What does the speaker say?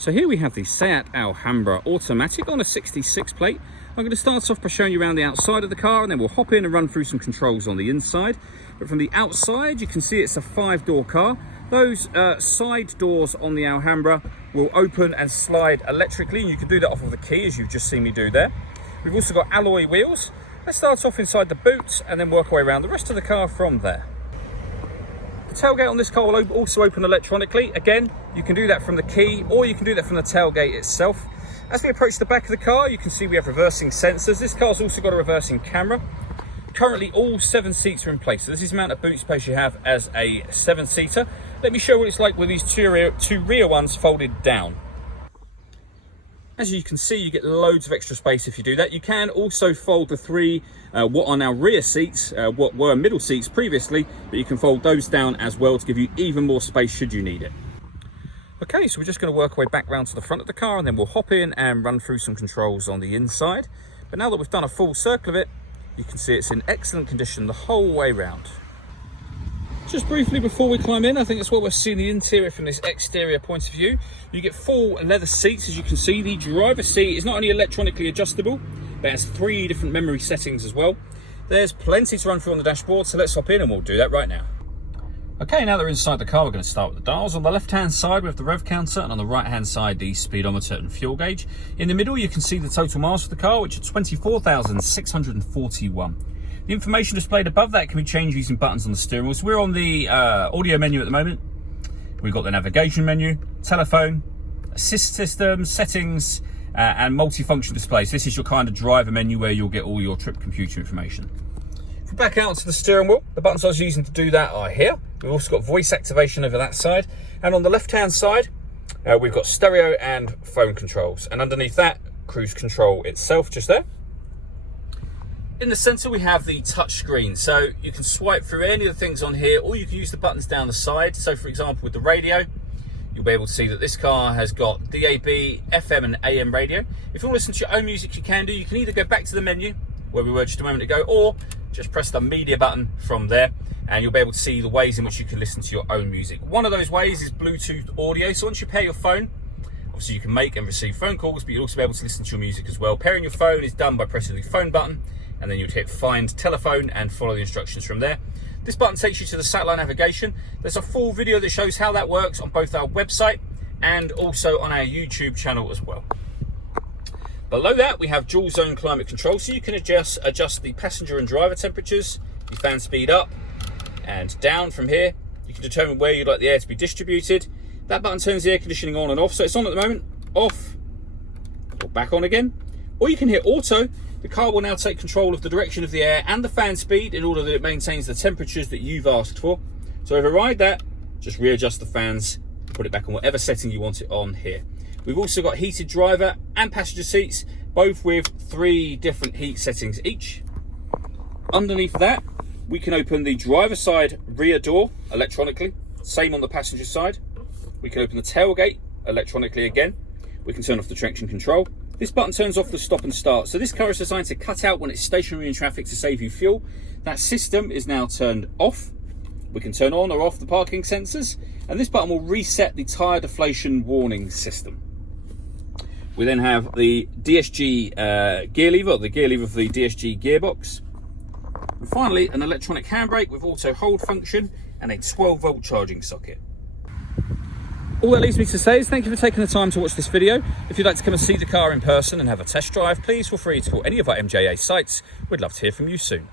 So here we have the Seat Alhambra automatic on a 66 plate. I'm going to start off by showing you around the outside of the car, and then we'll hop in and run through some controls on the inside. But from the outside, you can see it's a 5-door car. Those side doors on the Alhambra will open and slide electrically, and you can do that off of the key, as you've just seen me do there. We've also got alloy wheels. Let's start off inside the boot and then work our way around the rest of the car from there. The tailgate on this car will also open electronically. Again, you can do that from the key, or you can do that from the tailgate itself. As we approach the back of the car, you can see we have reversing sensors. This car's also got a reversing camera. Currently, all 7 seats are in place. So this is the amount of boot space you have as a 7-seater. Let me show you what it's like with these two rear ones folded down. As you can see, you get loads of extra space if you do that. You can also fold the 3 what are now rear seats, what were middle seats previously, but you can fold those down as well to give you even more space should you need it. Okay, so we're just going to work our way back round to the front of the car, and then we'll hop in and run through some controls on the inside. But now that we've done a full circle of it, you can see it's in excellent condition the whole way round. Just briefly before we climb in, I think that's what we're seeing the interior from this exterior point of view. You get full leather seats, as you can see. The driver's seat is not only electronically adjustable, but it has 3 different memory settings as well. There's plenty to run through on the dashboard, so let's hop in and we'll do that right now. Okay, now that we're inside the car, we're going to start with the dials. On the left-hand side, we have the rev counter, and on the right-hand side, the speedometer and fuel gauge. In the middle, you can see the total miles for the car, which are 24,641. The information displayed above that can be changed using buttons on the steering wheel. So we're on the audio menu at the moment. We've got the navigation menu, telephone, assist system, settings, and multifunction display. So this is your kind of driver menu where you'll get all your trip computer information. If we back out to the steering wheel, the buttons I was using to do that are here. We've also got voice activation over that side. And on the left-hand side, we've got stereo and phone controls. And underneath that, cruise control itself just there. In the center, we have the touch screen, so you can swipe through any of the things on here, or you can use the buttons down the side. So for example, with the radio, you'll be able to see that this car has got DAB, FM and AM radio. If you want to listen to your own music, you can do. You can either go back to the menu where we were just a moment ago, or just press the media button from there, and you'll be able to see the ways in which you can listen to your own music. One of those ways is Bluetooth audio. So once you pair your phone, obviously you can make and receive phone calls, but you'll also be able to listen to your music as well. Pairing your phone is done by pressing the phone button, and then you'd hit find telephone and follow the instructions from there. This button takes you to the satellite navigation. There's a full video that shows how that works on both our website and also on our YouTube channel as well. Below that, we have dual zone climate control, so you can adjust the passenger and driver temperatures, the fan speed up and down from here. You can determine where you'd like the air to be distributed. That button turns the air conditioning on and off, so it's on at the moment, off, or back on again. Or you can hit auto. The car will now take control of the direction of the air and the fan speed in order that it maintains the temperatures that you've asked for. So override that, just readjust the fans, put it back on whatever setting you want it on here. We've also got heated driver and passenger seats, both with 3 different heat settings each. Underneath that, we can open the driver side rear door electronically, same on the passenger side. We can open the tailgate electronically again. We can turn off the traction control. This button turns off the stop and start. So this car is designed to cut out when it's stationary in traffic to save you fuel. That system is now turned off. We can turn on or off the parking sensors, and this button will reset the tyre deflation warning system. We then have the DSG gear lever, or the gear lever for the DSG gearbox. And finally, an electronic handbrake with auto hold function and a 12-volt charging socket. All that leaves me to say is thank you for taking the time to watch this video. If you'd like to come and see the car in person and have a test drive, please feel free to call any of our MJA sites. We'd love to hear from you soon.